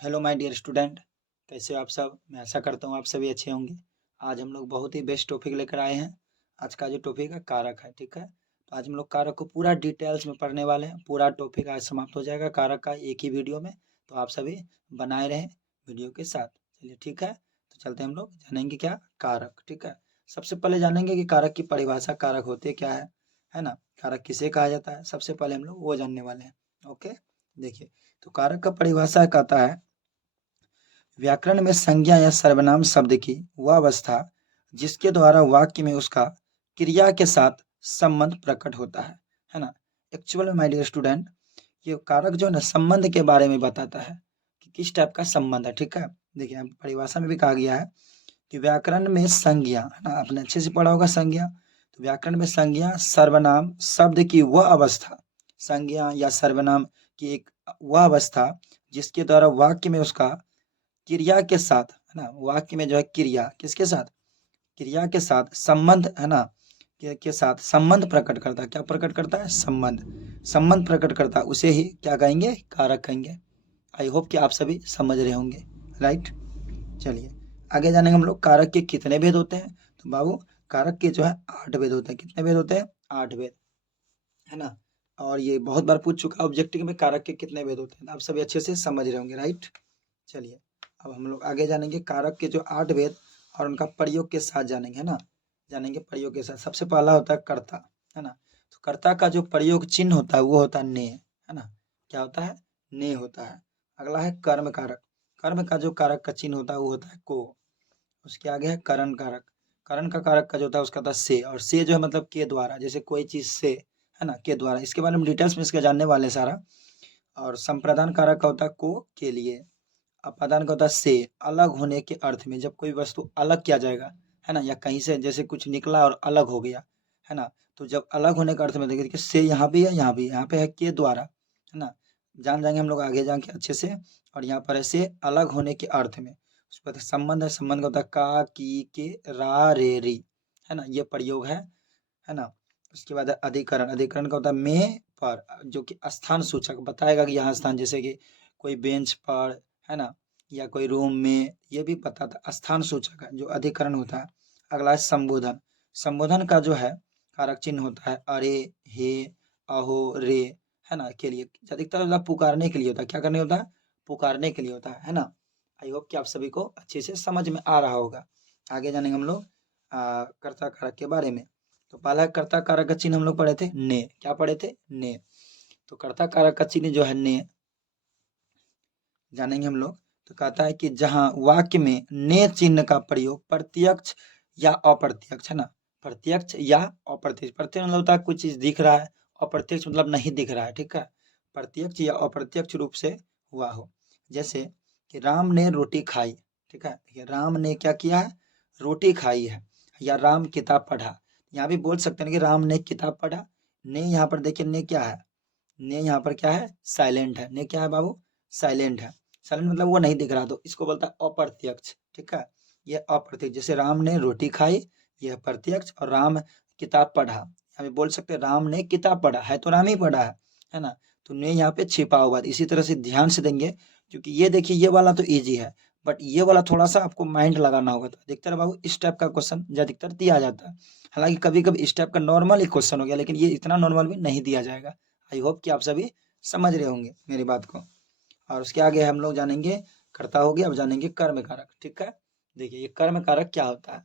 Hello my dear student, कैसे हो आप सब। मैं आशा करता हूँ आप सभी अच्छे होंगे। आज हम लोग बहुत ही बेस्ट टॉपिक लेकर आए हैं। आज का जो टॉपिक है कारक है, ठीक है। तो आज हम लोग कारक को पूरा डिटेल्स में पढ़ने वाले हैं। पूरा टॉपिक आज समाप्त हो जाएगा कारक का एक ही वीडियो में। तो आप सभी बनाए रहें वीडियो के साथ। चलिए ठीक है, तो चलते हम लोग जानेंगे क्या कारक, ठीक है। सबसे पहले जानेंगे कि कारक की परिभाषा, कारक होते क्या है ना। कारक किसे कहा जाता है, सबसे पहले हम लोग वो जानने वाले हैं। ओके, देखिए, तो कारक का परिभाषा कहता है व्याकरण में संज्ञा या सर्वनाम शब्द की वह अवस्था जिसके द्वारा वाक्य में उसका क्रिया के साथ संबंध प्रकट होता है ना। एक्चुअल में माय डियर स्टूडेंट, ये कारक जो है ना संबंध के बारे में बताता है कि किस टाइप का संबंध है, ठीक है। देखिए परिभाषा में भी कहा गया है कि व्याकरण में संज्ञा, है ना, आपने अच्छे से पढ़ा होगा संज्ञा। तो व्याकरण में संज्ञा सर्वनाम शब्द की वह अवस्था, संज्ञा या सर्वनाम की एक वह अवस्था जिसके द्वारा वाक्य में उसका क्रिया के साथ, है ना, वाक्य में जो है क्रिया किसके साथ, क्रिया के साथ संबंध, है ना, के साथ संबंध प्रकट करता है। क्या प्रकट करता है, संबंध। संबंध प्रकट करता है, उसे ही क्या कहेंगे, कारक कहेंगे। आई होप कि आप सभी समझ रहे होंगे, राइट। चलिए आगे जानेंगे हम लोग कारक के कितने भेद होते हैं। तो बाबू, कारक के जो है 8 भेद होते हैं। कितने भेद होते हैं, 8 भेद, है ना। और ये बहुत बार पूछ चुका ऑब्जेक्टिव में कारक के कितने भेद होते हैं, आप सभी अच्छे से समझ रहे होंगे, राइट। चलिए अब हम लोग आगे जानेंगे कारक के जो 8 भेद और उनका प्रयोग के साथ जानेंगे, है ना। जानेंगे प्रयोग के साथ। सबसे पहला होता है कर्ता, है ना। तो कर्ता का जो प्रयोग चिन्ह होता है वो होता है ने, है ना। क्या होता है, ने होता है। अगला है कर्म कारक। कर्म का जो कारक का चिन्ह होता है वो होता है को। उसके आगे है करण कारक। करण का कारक का जो होता है उसका होता है से, और से जो है मतलब के द्वारा, जैसे कोई चीज से, है ना, के द्वारा। इसके बारे में डिटेल्स में इसके जानने वाले हैं सारा। और संप्रदान कारक का होता है को के लिए। अपादान का होता है से, अलग होने के अर्थ में, जब कोई वस्तु अलग किया जाएगा, है ना, या कहीं से जैसे कुछ निकला और अलग हो गया, है ना। तो जब अलग होने के अर्थ में देखिए से यहाँ भी है, यहाँ भी है, यहाँ पे है के द्वारा, है ना। जान जाएंगे हम लोग आगे जाके अच्छे से। और यहाँ पर है से अलग होने के अर्थ में। उस पर संबंध है, संबंध का होता है का की के रा रे री, है ना, ये प्रयोग है ना। उसके बाद है अधिकरण। अधिकरण का होता है में पर, जो कि स्थान सूचक बताएगा कि यहाँ स्थान, जैसे कि कोई बेंच पर, है ना, या कोई रूम में, ये भी बताता स्थान सूचक है जो अधिकरण होता है। अगला है संबोधन। संबोधन का जो है कारक चिन्ह होता है अरे, हे, अहो, रे, है ना, के लिए। अधिकतर मतलब पुकारने के लिए होता है। क्या करने होता है, पुकारने के लिए होता है ना। आई होप कि आप सभी को अच्छे से समझ में आ रहा होगा। आगे जानेंगे हम लोग कर्ता कारक के बारे में। तो पहला कर्ता कारक का चिन्ह हम लोग पढ़े थे ने। क्या पढ़े थे, ने। तो कर्ता कारक का चिन्ह जो है ने, जानेंगे हम लोग। तो कहता है कि जहां वाक्य में ने चिन्ह का प्रयोग प्रत्यक्ष या अप्रत्यक्ष, है ना, प्रत्यक्ष या अप्रत्यक्ष। प्रत्यक्ष मतलब होता है कोई चीज दिख रहा है, अप्रत्यक्ष मतलब नहीं दिख रहा है, ठीक है। प्रत्यक्ष या अप्रत्यक्ष रूप से हुआ हो। जैसे कि राम ने रोटी खाई, ठीक है। देखिए राम ने क्या किया है, रोटी खाई है, या राम किताब पढ़ा। यहाँ भी बोल सकते हैं कि राम ने किताब पढ़ा। ने यहाँ पर देखिए ने क्या है, ने यहाँ पर क्या है, साइलेंट है। ने क्या है बाबू, साइलेंट है। साइलेंट मतलब वो नहीं दिख रहा, तो इसको बोलता है अप्रत्यक्ष, ठीक है। ये अप्रत्यक्ष, जैसे राम ने रोटी खाई, यह प्रत्यक्ष। और राम किताब पढ़ा, हमें बोल सकते हैं राम ने किताब पढ़ा है, तो राम ही पढ़ा है ना। तो ने यहाँ पे छिपा हुआ है। इसी तरह से ध्यान से देंगे, क्योंकि ये देखिए ये वाला तो इजी है, बट ये वाला थोड़ा सा आपको माइंड लगाना होगा। तो अधिकतर बाबू इस टाइप का क्वेश्चन अधिकतर दिया जाता है। हालांकि कभी कभी इस टाइप का नॉर्मल ही क्वेश्चन हो गया, लेकिन ये इतना नॉर्मल भी नहीं दिया जाएगा। आई होप कि आप सभी समझ रहे होंगे मेरी बात को। और उसके आगे हम लोग जानेंगे कर्ता हो गया, अब जानेंगे कर्म कारक, ठीक है। देखिए ये कर्म कारक क्या होता है।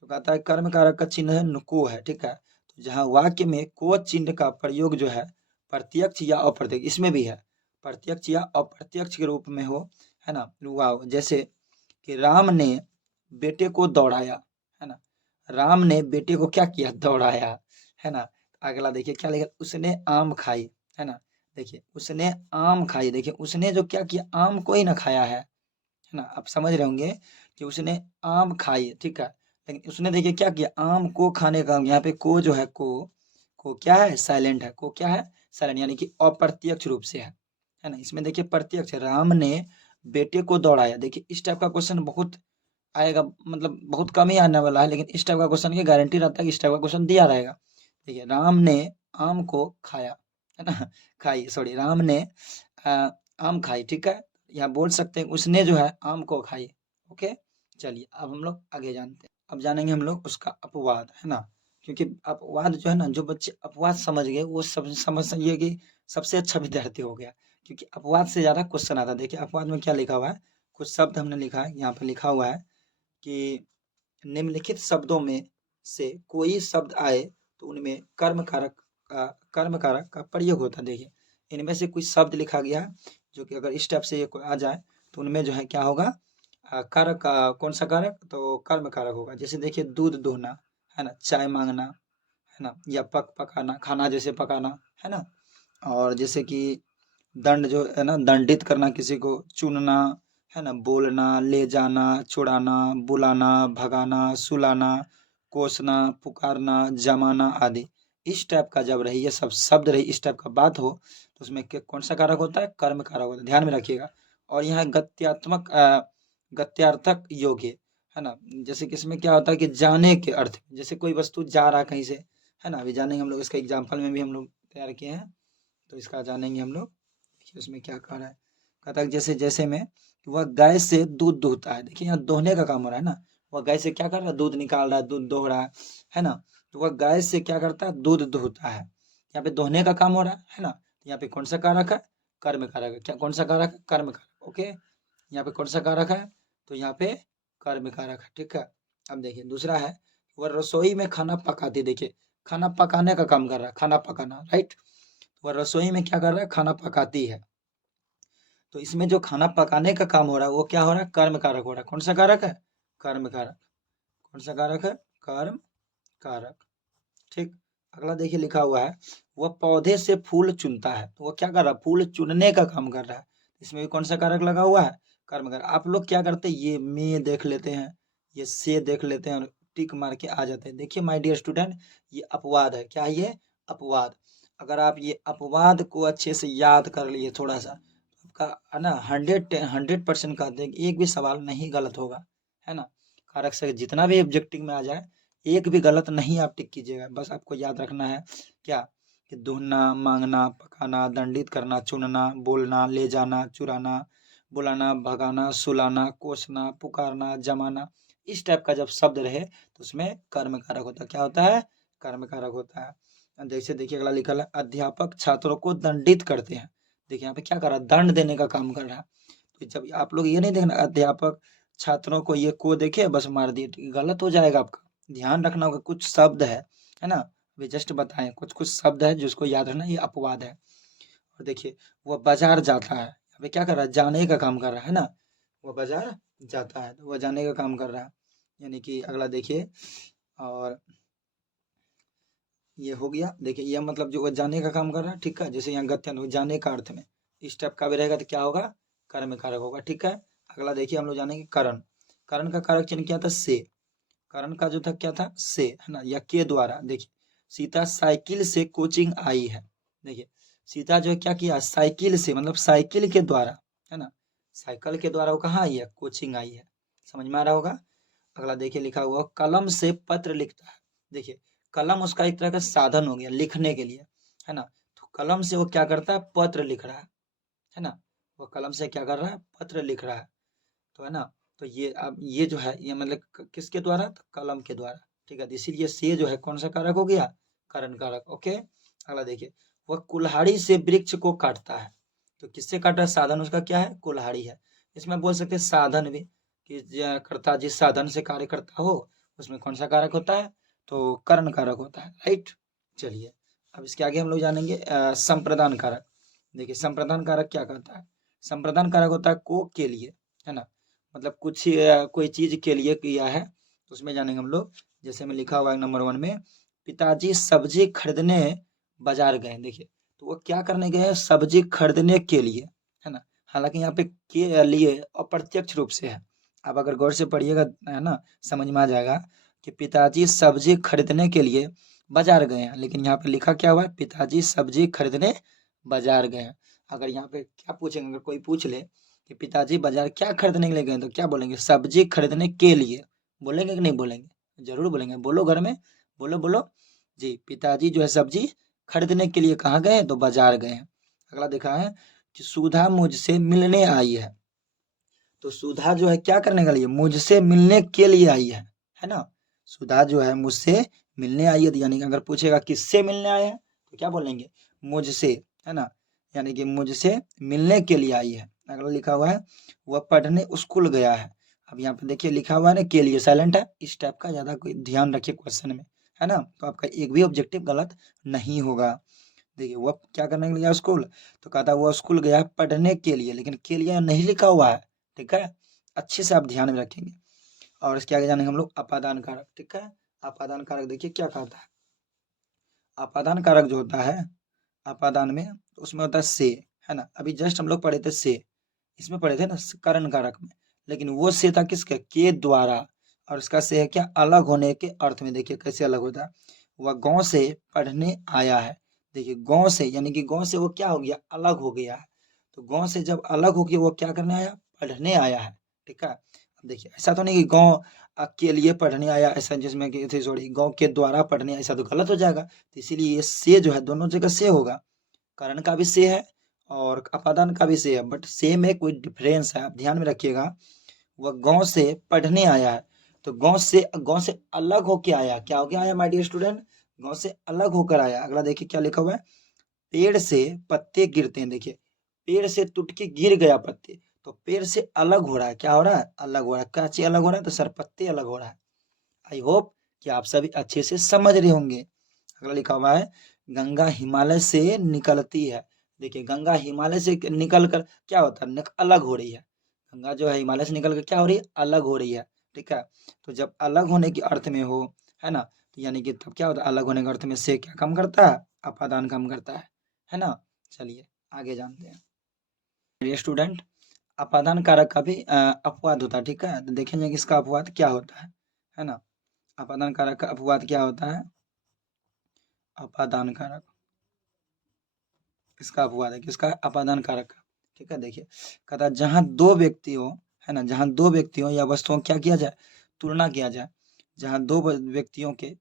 तो कहता है कर्म कारक का चिन्ह है नुको है, ठीक है। तो जहाँ वाक्य में को चिन्ह का प्रयोग जो है प्रत्यक्ष या अप्रत्यक्ष, इसमें भी है प्रत्यक्ष या अप्रत्यक्ष के रूप में हो, है ना, हुआ हो। जैसे कि राम ने बेटे को दौड़ाया, है ना। राम ने बेटे को क्या किया, दौड़ाया, है ना। अगला देखिए क्या लिखा, उसने आम खाई, है ना। देखिए उसने आम खाई, देखिए उसने जो क्या किया, आम को ही ना खाया है ना। आप समझ रहे होंगे कि उसने आम खाई, ठीक है। लेकिन उसने देखिए क्या किया, आम को खाने का, यहाँ पे को जो है को क्या है, साइलेंट है। को क्या है, साइलेंट, यानी कि अप्रत्यक्ष रूप से है ना। इसमें देखिए प्रत्यक्ष है, राम ने बेटे को दौड़ाया। देखिए इस टाइप का क्वेश्चन बहुत आएगा, मतलब बहुत कम ही आने वाला है, लेकिन इस टाइप का क्वेश्चन की गारंटी रहता है कि इस टाइप का क्वेश्चन दिया रहेगा। देखिए राम ने आम को खाया, है ना, खाई, सॉरी, राम ने आ, आम खाई, ठीक है। यहाँ बोल सकते हैं उसने जो है आम को खाई। ओके, चलिए अब हम लोग आगे जानते हैं। अब जानेंगे हम लोग उसका अपवाद, है ना, क्योंकि अपवाद जो है ना, जो बच्चे अपवाद समझ गए वो सब समझ समझिए कि सबसे अच्छा विद्यार्थी हो गया, क्योंकि अपवाद से ज़्यादा क्वेश्चन आता है। देखिए अपवाद में क्या लिखा हुआ है, कुछ शब्द हमने लिखा है, यहाँ पे लिखा हुआ है कि निम्नलिखित शब्दों में से कोई शब्द आए तो उनमें कर्म कारक का प्रयोग होता है। देखिए इनमें से कुछ शब्द लिखा गया है जो कि अगर इस टाइप से ये आ जाए तो उनमें जो है क्या होगा, कारक, कौन सा कारक, तो कर्म कारक होगा। जैसे देखिए दूध दोहना, है ना, चाय मांगना, है ना, या पकाना, खाना जैसे पकाना, है ना, और जैसे कि दंड जो है ना, दंडित करना किसी को, चुनना, है ना, बोलना, ले जाना, छुड़ाना, बुलाना, भगाना, सुलाना, कोसना, पुकारना, जमाना आदि। इस टाइप का जब रही, ये सब शब्द रही, इस टाइप का बात हो तो उसमें कौन सा कारक होता है, कर्म कारक होता है, ध्यान में रखिएगा। और यहाँ गत्यार्थक योग्य, है ना, जैसे कि इसमें क्या होता है कि जाने के अर्थ, जैसे कोई वस्तु जा रहा है कहीं से, है ना, अभी जानेंगे हम लोग, इसका एग्जाम्पल में भी हम लोग तैयार किए हैं, तो इसका जानेंगे हम लोग। देखिए उसमें क्या कह रहा है, कहता है जैसे जैसे में वह गाय से दूध दूहता है। देखिए यहाँ दोहने का काम हो रहा है ना, वह गाय से क्या कर रहा है, दूध निकाल रहा है, दूध दोह रहा है ना, तो वह गाय से क्या करता है, दूध दूहता है। यहाँ पे दोहने का काम हो रहा है ना, तो यहाँ पे कौन सा कारक है, कर्म कारक है। क्या कौन सा कारक है, कर्म कारक। ओके, यहाँ पे कौन सा कारक है, तो यहाँ पे कर्म कारक है, ठीक है। अब देखिए दूसरा है, वह रसोई में खाना पकाती। देखिए खाना पकाने का काम कर रहा है, खाना पकाना, राइट। वह रसोई में क्या कर रहा है, खाना पकाती है। तो इसमें जो खाना पकाने का काम हो रहा है वो क्या हो रहा है, कर्म कारक हो रहा है। कौन सा कारक है, कर्म कारक। कौन सा कारक है, कर्म कारक, ठीक। अगला देखिए लिखा हुआ है, वह पौधे से फूल चुनता है। तो वह क्या कर रहा है, फूल चुनने का काम कर रहा है। इसमें भी कौन सा कारक लगा हुआ है, कर्म कारक। आप लोग क्या करते हैं, ये में देख लेते हैं, ये से देख लेते हैं और टिक मार के आ जाते हैं। देखिए माय डियर स्टूडेंट, ये अपवाद है। क्या ये, अपवाद। अगर आप ये अपवाद को अच्छे से याद कर लिए थोड़ा सा, आपका है ना 100% कहते हैं कि एक भी सवाल नहीं गलत होगा, है ना। कारक से जितना भी ऑब्जेक्टिव में आ जाए, एक भी गलत नहीं आप टिक कीजिएगा। बस आपको याद रखना है क्या, कि ढूंढना, मांगना, पकाना, दंडित करना, चुनना, बोलना, ले जाना, चुराना, बुलाना, भगाना, सुलाना, कोसना, पुकारना, जमाना। इस टाइप का जब शब्द रहे तो उसमें कर्म कारक होता है। क्या होता है, कर्म कारक होता है। जैसे देखिए अगला लिखा है, अध्यापक छात्रों को दंडित करते हैं। देखिए यहाँ पे क्या कर रहा है, दंड देने का काम कर रहा है। तो जब आप लोग ये नहीं देखना अध्यापक छात्रों को, ये को देखे बस मार दिए, तो गलत हो जाएगा आपका। ध्यान रखना होगा, कुछ शब्द है ना, अभी जस्ट बताएं, कुछ कुछ शब्द है जिसको याद रखना, ये अपवाद है। और देखिए वह बाजार जाता है, अभी क्या कर रहा है, जाने का काम कर रहा है ना, वह बाजार जाता है, तो वह जाने का काम कर रहा है। यानी कि अगला देखिए, और ये हो गया। देखिए यह मतलब जो वह जाने का काम कर रहा है, ठीक है। जैसे यहाँ गत्यन जाने का अर्थ में इस टाइप का भी रहेगा तो क्या होगा, कर्म कारक होगा, ठीक है। अगला देखिए हम लोग जानेंगे करण। करण का कारक चिन्ह क्या था, से। करण का जो था क्या था, से, है ना, या के द्वारा। देखिए सीता साइकिल से कोचिंग आई है। देखिए सीता जो है क्या किया, साइकिल से, मतलब साइकिल के द्वारा, है ना, साइकिल के द्वारा वो कहाँ आई है, कोचिंग आई है। समझ में आ रहा होगा। अगला देखिए लिखा हुआ, कलम से पत्र लिखता है। देखिए कलम उसका एक तरह का साधन हो गया लिखने के लिए, है ना। तो कलम से वो क्या करता है, पत्र लिख रहा है ना। वो कलम से क्या कर रहा है, पत्र लिख रहा है, तो है ना। तो ये अब ये जो है, ये मतलब किसके द्वारा, तो कलम के द्वारा, ठीक है। तो इसीलिए से जो है कौन सा कारक हो गया, करण कारक। ओके, अगला देखिए, वह कुल्हाड़ी से वृक्ष को काटता है। तो किससे काटा है, साधन उसका क्या है, कुल्हाड़ी है। इसमें बोल सकते हैं साधन भी, कि कर्ता जिस साधन से कार्य करता हो उसमें कौन सा कारक होता है, तो करण कारक होता है, राइट। चलिए अब इसके आगे हम लोग जानेंगे संप्रदान कारक। देखिए संप्रदान कारक क्या कहता है, संप्रदान कारक होता है को के लिए, है ना, मतलब कुछ कोई चीज के लिए किया है, तो उसमें जानेंगे हम लोग। जैसे में लिखा हुआ है नंबर 1 में, पिताजी सब्जी खरीदने बाजार गए। देखिए तो वो क्या करने गए हैं, सब्जी खरीदने के लिए, है ना। हालांकि यहाँ पे के लिए अप्रत्यक्ष रूप से है, आप अगर गौर से पढ़िएगा, है ना, समझ में आ जाएगा कि पिताजी सब्जी खरीदने के लिए बाजार गए हैं। लेकिन यहाँ पे लिखा क्या हुआ है, पिताजी सब्जी खरीदने बाजार गए हैं। अगर यहाँ पे क्या पूछेंगे, अगर कोई पूछ ले कि पिताजी बाजार क्या खरीदने के लिए गए, तो क्या बोलेंगे, सब्जी खरीदने के लिए। बोलेंगे कि नहीं बोलेंगे, जरूर बोलेंगे, बोलो घर में, बोलो बोलो जी। पिताजी जो है सब्जी खरीदने के लिए कहाँ गए, तो बाजार गए हैं। अगला देखा है कि सुधा मुझसे मिलने आई है। तो सुधा जो है क्या करने के लिए, मुझसे मिलने के लिए आई है ना। सुधा जो है मुझसे मिलने आई है, यानी कि अगर पूछेगा किससे मिलने आए हैं तो क्या बोलेंगे, मुझसे, है ना। यानी कि मुझसे मिलने के लिए आई है। अगला लिखा हुआ है वह पढ़ने स्कूल गया है। अब यहाँ पे देखिए लिखा हुआ है ना के लिए साइलेंट है, इस टाइप का ज्यादा कोई ध्यान रखिए क्वेश्चन में, है ना। तो आपका एक भी ऑब्जेक्टिव गलत नहीं होगा। देखिए वह क्या करने के लिए गया स्कूल, तो कहता है वह स्कूल गया है पढ़ने के लिए, लेकिन के लिए नहीं लिखा हुआ है, ठीक है। अच्छे से आप ध्यान में रखेंगे। और इसके आगे जानेंगे हम लोग अपादान कारक, ठीक है। अपादान कारक देखिए क्या कहता है। अपादान कारक जो होता है अपादान में, तो उसमें होता है से, है ना। अभी जस्ट हम लोग पढ़े थे से, इसमें पढ़े थे ना करण कारक में, लेकिन वो से था किसके, के द्वारा। और इसका से है क्या, अलग होने के अर्थ में। देखिए कैसे अलग होता है, वह गांव से पढ़ने आया है। देखिए गांव से यानी कि गांव से वो क्या हो गया, अलग हो गया है। तो गांव से जब अलग हो गया वो क्या करने आया, पढ़ने आया है, ठीक है। अब देखिए ऐसा तो नहीं कि गांव के लिए पढ़ने आया, ऐसा जिसमें कि सॉरी गांव के द्वारा पढ़ने, ऐसा तो गलत हो जाएगा। तो इसीलिए ये से जो है दोनों जगह से होगा, करण का भी से है और अपादान का भी से है, बट से में कोई डिफरेंस है, आप ध्यान में रखिएगा। वह गांव से पढ़ने आया है, तो गांव से अलग होके आया, क्या होके आया माय डियर स्टूडेंट, गांव से अलग होकर आया। अगला देखिए क्या लिखा हुआ है, पेड़ से पत्ते गिरते हैं। देखिए पेड़ से टूट के गिर गया पत्ते, तो पेड़ से अलग हो रहा है, क्या हो रहा है, अलग हो रहा है। क्या चीज अलग हो रहा है, तो सर पत्ते अलग हो रहा है। आई होप कि आप सभी अच्छे से समझ रहे होंगे। अगला लिखा हुआ है गंगा हिमालय से निकलती है। देखिए गंगा हिमालय से निकल कर क्या होता है, अलग हो रही है। गंगा जो है हिमालय से निकल कर क्या हो रही है, अलग हो रही है, ठीक है। तो जब अलग होने के अर्थ में हो, है ना, तो यानी कि तब क्या होता है, अलग होने के अर्थ में से क्या कम करता है, अपादान कम करता है ना। चलिए आगे जानते हैं। ये स्टूडेंट अपादान कारक का भी अपवाद होता है, ठीक है। तो देखेंगे कि इसका अपवाद क्या होता है ना। अपादान कारक का अपवाद क्या होता है, अपादान कारक, इसका अपवाद है किसका, अपादान कारक का, ठीक है। देखिए कहता है जहां दो व्यक्ति हो, है ना, जहां दो व्यक्तियों या वस्तुओं क्या किया जाए, तुलना किया जाए। जहां दो व्यक्तियों के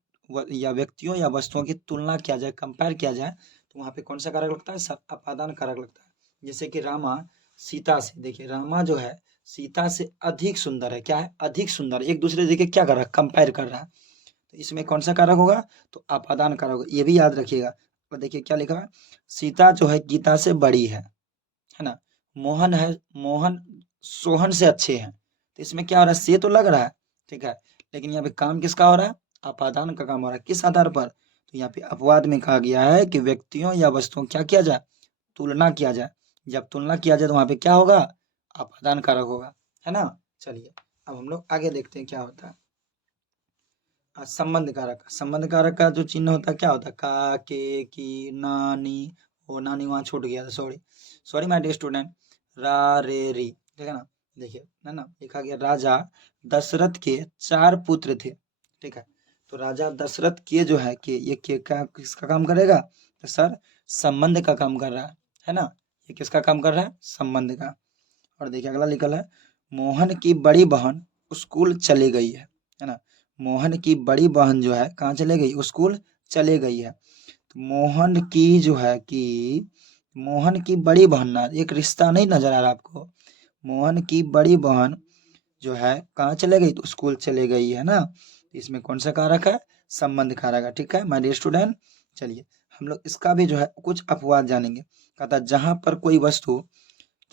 या व्यक्तियों या वस्तुओं की तुलना किया जाए, कंपेयर किया जाए, तो वहां पे कौन सा कारक लगता है, अपादान कारक लगता है। जैसे कि रामा सीता से, देखिए रामा जो है सीता से अधिक सुंदर है, क्या है, अधिक सुंदर, एक दूसरे से देखिए क्या कर रहा है, कंपेयर कर रहा है। तो इसमें कौन सा कारक होगा, तो अपादान कारक होगा, ये भी याद रखिएगा। और देखिए क्या लिखा है, सीता जो है गीता से बड़ी है ना। मोहन है, मोहन सोहन से अच्छे हैं। तो इसमें क्या हो रहा है, से तो लग रहा है, ठीक है, लेकिन यहाँ पे काम किसका हो रहा है, अपादान का काम हो रहा है, किस आधार पर, तो यहाँ पे अपवाद में कहा गया है कि व्यक्तियों या वस्तुओं क्या किया जाए, तुलना किया जाए। जब तुलना किया जाए तो वहां पे क्या होगा, अपादान कारक होगा, है ना। चलिए अब हम लोग आगे देखते हैं क्या होता है। संबंध कारक, संबंध कारक का जो चिन्ह होता है क्या होता है, का, के, की, नानी, ओ नानी वहां छूट गया था, sorry sorry my dear student, रा रे री, ठीक है ना। देखिए है ना लिखा गया राजा दशरथ के 4 पुत्र थे, ठीक है। तो राजा दशरथ के जो है कि ये के का किसका काम करेगा, तो सर संबंध का काम कर रहा है ना। ये किसका काम कर रहा है, संबंध का। और देखिए अगला लिखा है मोहन की बड़ी बहन स्कूल चली गई है ना। मोहन की बड़ी बहन जो है कहाँ चले गई, स्कूल चले गई है। तो मोहन की जो है कि मोहन की बड़ी बहन ना, एक रिश्ता नहीं नजर आ रहा आपको, मोहन की बड़ी बहन जो है कहाँ चले गई, तो स्कूल चले गई है ना। तो इसमें कौन सा कारक है, संबंध कारक है, ठीक है माय डियर स्टूडेंट। चलिए हम लोग इसका भी जो है कुछ अपवाद जानेंगे। कहता जहां पर कोई वस्तु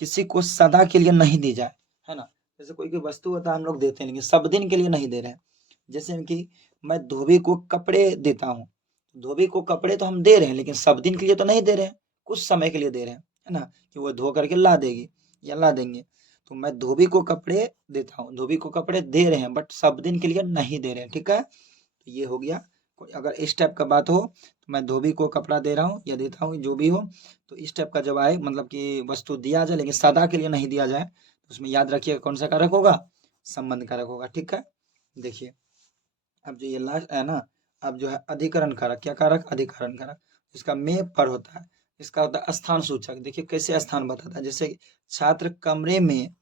किसी को सदा के लिए नहीं दी जाए, है ना। जैसे कोई कोई वस्तु होता है हम लोग देते हैं लेकिन सब दिन के लिए नहीं दे रहे हैं। जैसे कि मैं धोबी को कपड़े देता हूँ, धोबी को कपड़े तो हम दे रहे हैं लेकिन सब दिन के लिए तो नहीं दे रहे हैं, कुछ समय के लिए दे रहे हैं, है ना, कि वो धो करके ला देगी या ला देंगे। तो मैं धोबी को कपड़े देता हूँ, धोबी को कपड़े दे रहे हैं बट सब दिन के लिए नहीं दे रहे हैं, ठीक है। तो ये हो गया। अगर इस टाइप का बात हो तो मैं धोबी को कपड़ा दे रहा हूँ या देता हूँ जो भी हो, तो इस टाइप का जब आए मतलब कि वस्तु दिया जाए लेकिन सदा के लिए नहीं दिया जाए, तो उसमें याद रखिए कौन सा कारक होगा, संबंध कारक होगा, ठीक है। देखिए अब जो ये लास्ट है ना, अब जो है अधिकरण कारक, क्या कारक, अधिकरण कारक, इसका में पर होता है, इसका होता है स्थान सूचक। देखिए कैसे स्थान बताता है, जैसे छात्र कमरे में,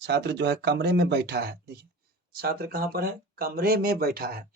छात्र जो है कमरे में बैठा है, देखिए छात्र कहाँ पर है, कमरे में बैठा है।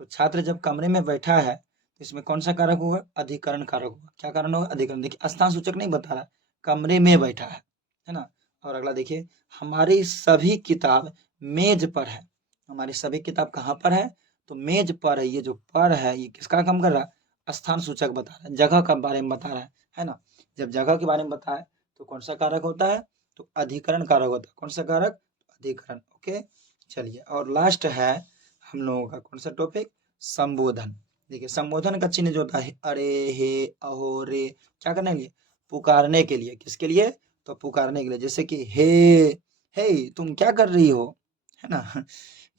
तो छात्र जब कमरे में बैठा है तो इसमें कौन सा कारक होगा, अधिकरण कारक होगा। क्या कारण होगा, अधिकरण। देखिए स्थान सूचक नहीं बता रहा, कमरे में बैठा है ना। और अगला देखिए, हमारी सभी किताब मेज पर है। हमारी सभी किताब कहाँ पर है? तो मेज पर है। ये जो पर है ये किसका काम कर रहा है? स्थान सूचक बता रहा है, जगह का बारे में बता रहा है ना। जब जगह के बारे में बताए तो कौन सा कारक होता है? तो अधिकरण कारक होता है। कौन सा कारक? अधिकरण। ओके, चलिए, और लास्ट है हम लोगों का कौन सा टॉपिक? संबोधन। देखिए, संबोधन का चिन्ह जो होता है अरे, हे, अहो, रे, क्या करने के लिए? पुकारने के लिए। किसके लिए? तो पुकारने के लिए। जैसे कि हे तुम क्या कर रही हो, है ना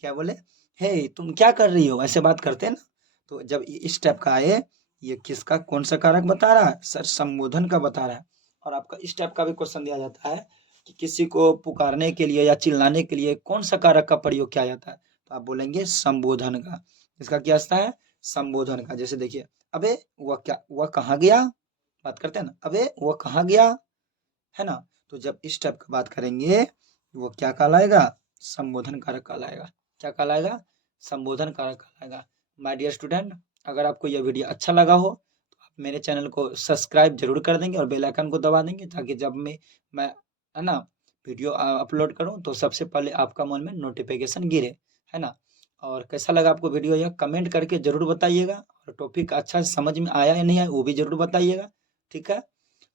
क्या बोले? हे तुम क्या कर रही हो, ऐसे बात करते हैं ना। तो जब इस टाइप का आए, ये किसका कौन सा कारक बता रहा है? सर, संबोधन का बता रहा है। और आपका इस टाइप का भी क्वेश्चन दिया जाता है कि किसी को पुकारने के लिए या चिल्लाने के लिए कौन सा कारक का प्रयोग किया जाता है? तो आप बोलेंगे संबोधन का। इसका क्या आता है? संबोधन का। जैसे देखिए, अबे वह कहाँ गया, बात करते हैं ना, अबे वह कहाँ गया, है ना। तो जब इस टाइप का बात करेंगे वो क्या कहलाएगा? संबोधन कारक कहलाएगा। क्या कहलाएगा? संबोधन कारक कहलाएगा। माय डियर स्टूडेंट, अगर आपको यह वीडियो अच्छा लगा हो तो आप मेरे चैनल को सब्सक्राइब जरूर कर देंगे और बेल आइकन को दबा देंगे, ताकि जब मैं है ना वीडियो अपलोड करूं तो सबसे पहले आपका मन में नोटिफिकेशन गिरे, है ना। और कैसा लगा आपको वीडियो, यह कमेंट करके जरूर बताइएगा। और टॉपिक अच्छा समझ में आया या नहीं आया वो भी जरूर बताइएगा, ठीक है।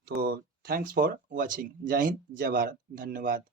तो थैंक्स फॉर वॉचिंग। जय हिंद, जय भारत, धन्यवाद।